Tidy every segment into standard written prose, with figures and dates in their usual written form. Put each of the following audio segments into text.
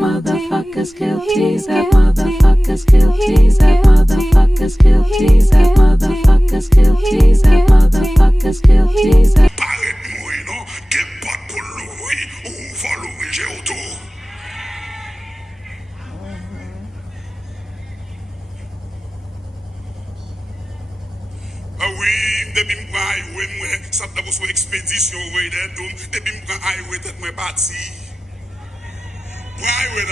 motherfuckers guilty, that motherfuckers guilty, that motherfuckers guilty, that motherfuckers guilty, that motherfuckers guilty, that Paraît-moi, non, qu'il n'y a pas pour l'ouvrir ou va l'ouvrir autour. Ah oui, depuis que je prends highway, ça d'abord sur expédition, oui, depuis que je prends highway, tête moi parti. Pour highway,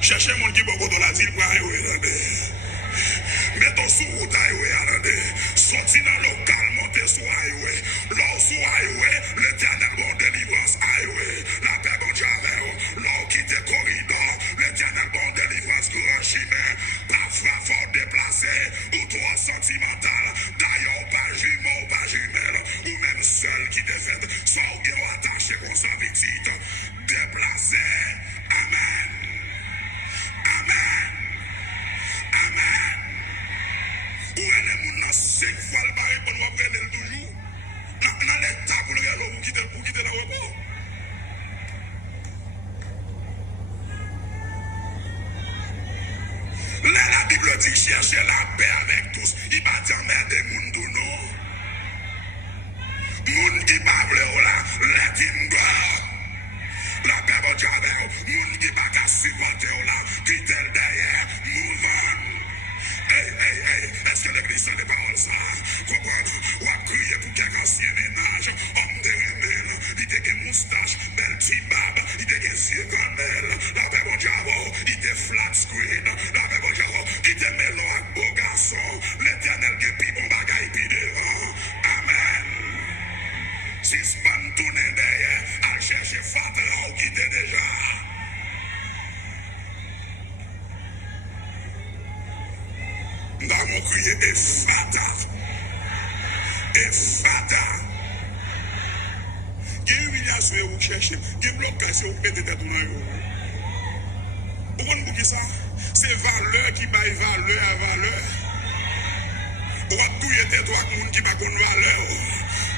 cherchez mon qui va dans la ville pour highway, mettons sur route highway, sorti dans le local, montez sur highway, l'eau sur highway, l'éternel bon délivrance highway, la paix bon diable, l'eau quitte corridor, l'éternel bon délivrance grand chemin, parfois fort déplacé, ou trop sentimental, d'ailleurs pas jumelle, ou même seul qui défait, soit ou attaché qu'on soit victime, déplacé, amen, amen, amen. Où est le monde 5 fois le barré pour nous appeler toujours? Dans l'état pour le quitter l'aéroport. Là, la Bible dit chercher la paix avec tous. Il va dire emmerder les gens tout non. Moun qui parle là, let him go. La paix va dire avec vous. Moun qui va pas supporter là, quitter le derrière, move on. Hey, est-ce que l'église c'est des paroles ça? Comprenez? Ou à crier pour quelqu'un ancien ménage, homme de rebelle, il était des moustaches, belle petite barbe, il était des yeux comme elle. La paix bon diable, il était flat screen, la paix bon diable, il était mélo avec beau garçon, l'éternel qui pis bon bagaille pis devant. Amen. Si ce pas tourner derrière, à chercher Fatra ou quitter déjà. Dans mon crier, Ephata. Il y a une humiliation où vous cherchez, il y a un blocage où vous mettez tête dans vous. Vous comprenez ça? C'est valeur qui baille valeur à valeur. Vous avez tout été droit pour monde qui n'a pas de valeur.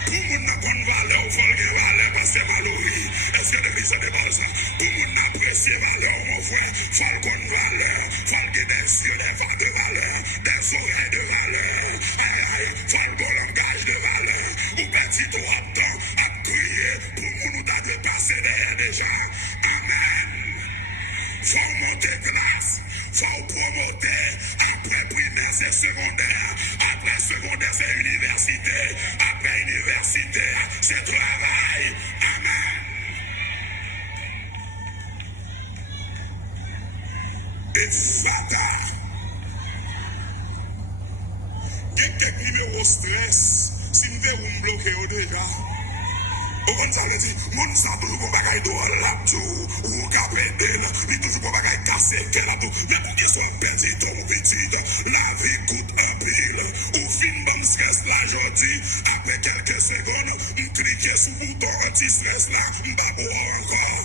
Pour monde n'a pas de valeur, il faut qu'il valeur parce que c'est valorisé. Est-ce que l'église est de ça? Pour monde n'apprécie valeur, mon frère, il faut qu'il y ait une valeur. Il faut qu'il y ait des yeux de valeur, des oreilles de valeur. Aïe, il faut le bon langage de valeur. Ou petit trop de temps à prier pour monde nous t'a dépassé derrière déjà. Amen. Faut monter classe, faut promoter, après primaire c'est secondaire, après secondaire c'est université, après université c'est travail. Amen. Et fata. Quelques numéros stress, si nous devons bloquer au déjà. On ça veut dire, mon ça toujours pour bagaille de la tout, ou capé d'elle, il toujours pour bagaille cassé, qu'elle a tout. Mais pour qu'ils soient petits, ton petit, la vie coûte un pile. Ou fin bon stress là, aujourd'hui, après quelques secondes, on clique sur le bouton anti-stress là, on va boire encore.